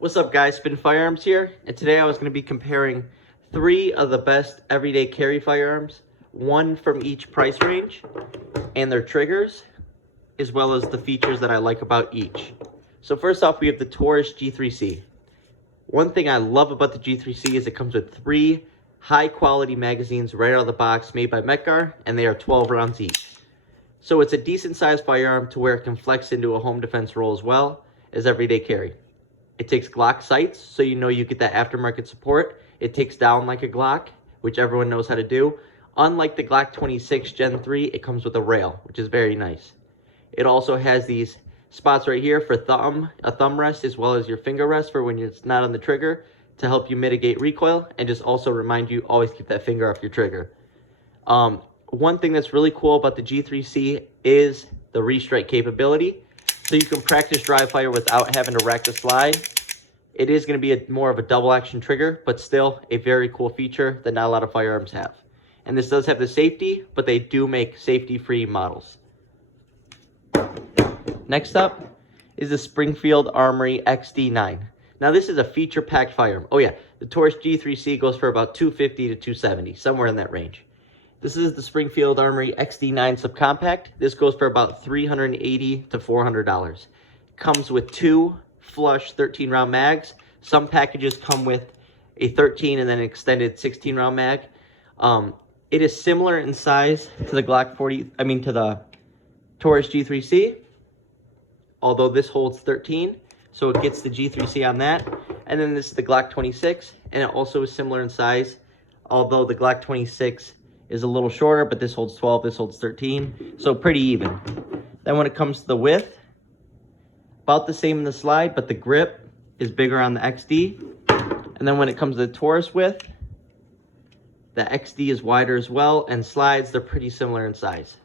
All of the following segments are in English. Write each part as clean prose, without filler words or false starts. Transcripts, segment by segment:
What's up guys, Spin Firearms here, and today I was going to be comparing 3 of the best everyday carry firearms, one from each price range, and their triggers, as well as the features that I like about each. So first off, we have the Taurus G3C. One thing I love about the G3C is it comes with 3 high quality magazines right out of the box made by Metgar, and they are 12 rounds each. So it's a decent sized firearm to where it can flex into a home defense role as well as everyday carry. It takes Glock sights, so you know you get that aftermarket support. It takes down like a Glock, which everyone knows how to do. Unlike the Glock 26 Gen 3, it comes with a rail, which is very nice. It also has these spots right here for a thumb rest, as well as your finger rest for when it's not on the trigger, to help you mitigate recoil, and just also remind you always keep that finger off your trigger. One thing that's really cool about the G3C is the restrike capability. So you can practice dry fire without having to rack the slide. It is going to be more of a double action trigger, but still a very cool feature that not a lot of firearms have. And this does have the safety, but they do make safety-free models. Next up is the Springfield Armory XD9. Now this is a feature-packed firearm. Oh yeah, the Taurus G3C goes for about $250 to $270, somewhere in that range. This is the Springfield Armory XD9 Subcompact. This goes for about $380 to $400. Comes with 2 flush 13-round mags. Some packages come with a 13 and then an extended 16-round mag. It is similar in size to the to the Taurus G3C, although this holds 13, so it gets the G3C on that. And then this is the Glock 26, and it also is similar in size, although the Glock 26 is a little shorter, but this holds 12, this holds 13, so pretty even. Then when it comes to the width, about the same in the slide, but the grip is bigger on the XD. And then when it comes to the Taurus width, the XD is wider as well, and slides, they're pretty similar in size.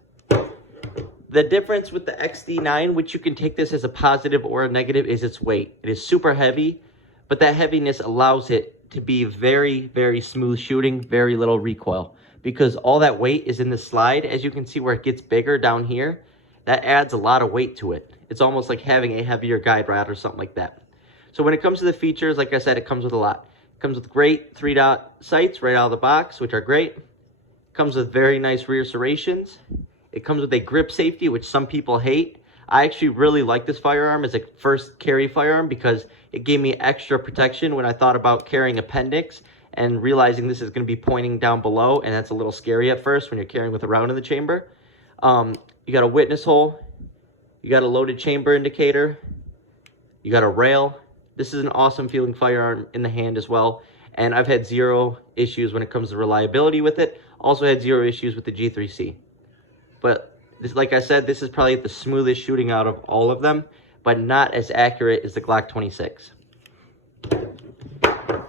The difference with the XD9, which you can take this as a positive or a negative, is its weight. It is super heavy, but that heaviness allows it to be very, very smooth shooting, very little recoil, because all that weight is in the slide. As you can see where it gets bigger down here, that adds a lot of weight to it. It's almost like having a heavier guide rod or something like that. So when it comes to the features, like I said, it comes with a lot. It comes with great 3-dot sights right out of the box, which are great. It comes with very nice rear serrations. It comes with a grip safety, which some people hate. I actually really like this firearm as a first carry firearm because it gave me extra protection when I thought about carrying appendix and realizing this is going to be pointing down below, and that's a little scary at first when you're carrying with a round in the chamber. You got a witness hole, you got a loaded chamber indicator, you got a rail. This is an awesome feeling firearm in the hand as well, and I've had 0 issues when it comes to reliability with it. Also had 0 issues with the G3C. But this, like I said, this is probably the smoothest shooting out of all of them, but not as accurate as the Glock 26.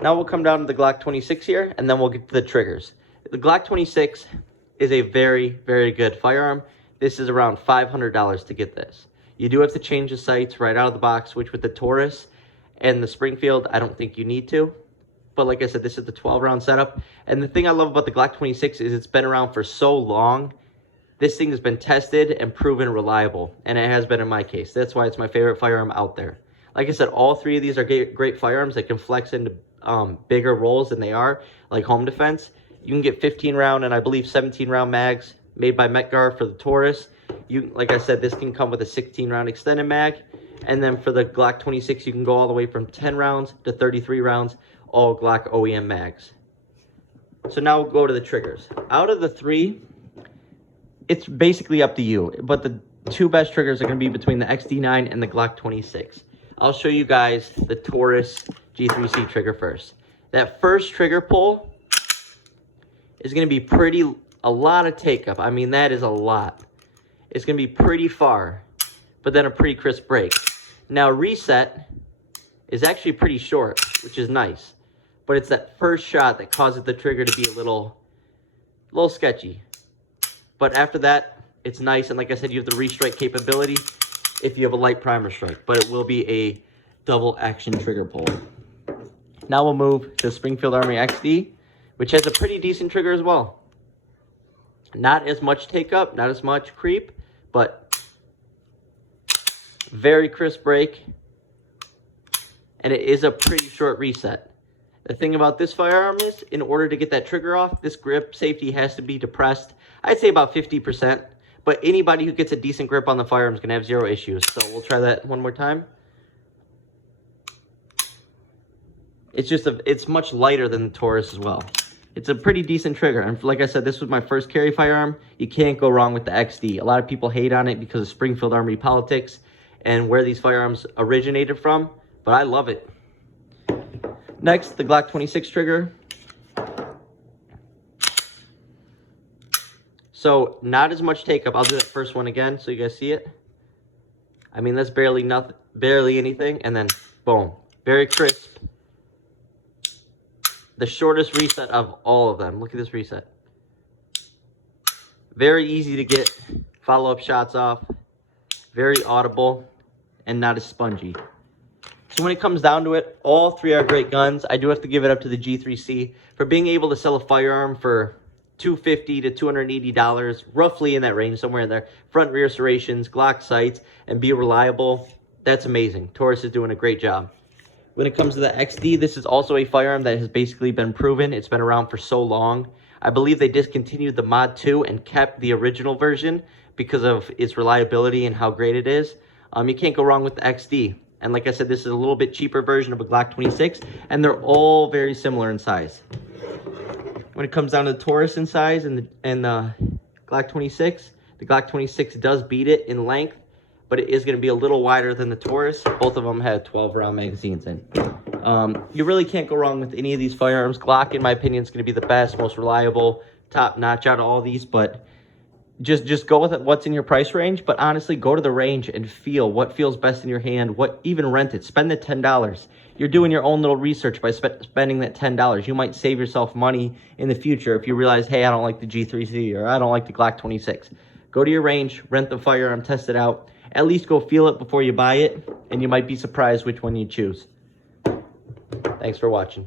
Now we'll come down to the Glock 26 here, and then we'll get to the triggers. The Glock 26 is a very, very good firearm. This is around $500 to get this. You do have to change the sights right out of the box, which with the Taurus and the Springfield, I don't think you need to. But like I said, this is the 12-round setup. And the thing I love about the Glock 26 is it's been around for so long. This thing has been tested and proven reliable, and it has been in my case. That's why it's my favorite firearm out there. Like I said, all 3 of these are great firearms that can flex into bigger roles than they are, like home defense. You can get 15-round and I believe 17-round mags made by Metgar for the Taurus. Like I said, this can come with a 16-round extended mag. And then for the Glock 26, you can go all the way from 10 rounds to 33 rounds, all Glock OEM mags. So now we'll go to the triggers. Out of the 3, it's basically up to you, but the 2 best triggers are going to be between the XD9 and the Glock 26. I'll show you guys the Taurus G3C trigger first. That first trigger pull is going to be a lot of take up. I mean, that is a lot. It's going to be pretty far, but then a pretty crisp break. Now reset is actually pretty short, which is nice, but it's that first shot that causes the trigger to be a little sketchy. But after that, it's nice, and like I said, you have the restrike capability if you have a light primer strike, but it will be a double action trigger pull. Now we'll move to Springfield Armory XD, which has a pretty decent trigger as well. Not as much take up, not as much creep, but very crisp break and it is a pretty short reset. The thing about this firearm is, in order to get that trigger off, this grip safety has to be depressed, I'd say about 50%. But anybody who gets a decent grip on the firearm is going to have zero issues. So we'll try that one more time. It's just, it's much lighter than the Taurus as well. It's a pretty decent trigger. And like I said, this was my first carry firearm. You can't go wrong with the XD. A lot of people hate on it because of Springfield Armory politics and where these firearms originated from. But I love it. Next, the Glock 26 trigger. So not as much take up. I'll do that first one again so you guys see it. I mean, that's barely nothing, barely anything. And then boom, very crisp. The shortest reset of all of them. Look at this reset. Very easy to get follow-up shots off. Very audible and not as spongy. So when it comes down to it, all three are great guns. I do have to give it up to the G3C for being able to sell a firearm for $250 to $280, roughly in that range, somewhere in there. Front rear serrations, Glock sights, and be reliable. That's amazing. Taurus is doing a great job. When it comes to the XD, this is also a firearm that has basically been proven. It's been around for so long. I believe they discontinued the Mod 2 and kept the original version because of its reliability and how great it is. You can't go wrong with the XD. And like I said, this is a little bit cheaper version of a Glock 26, and they're all very similar in size. When it comes down to the Taurus in size and the Glock 26, the Glock 26 does beat it in length, but it is going to be a little wider than the Taurus. Both of them had 12-round magazines in. You really can't go wrong with any of these firearms. Glock, in my opinion, is going to be the best, most reliable, top-notch out of all these, but just go with it, what's in your price range. But honestly, go to the range and feel what feels best in your hand. Even rent it. Spend the $10. You're doing your own little research by spending that $10. You might save yourself money in the future if you realize, hey, I don't like the G3C or I don't like the Glock 26. Go to your range, rent the firearm, test it out. At least go feel it before you buy it, and you might be surprised which one you choose. Thanks for watching.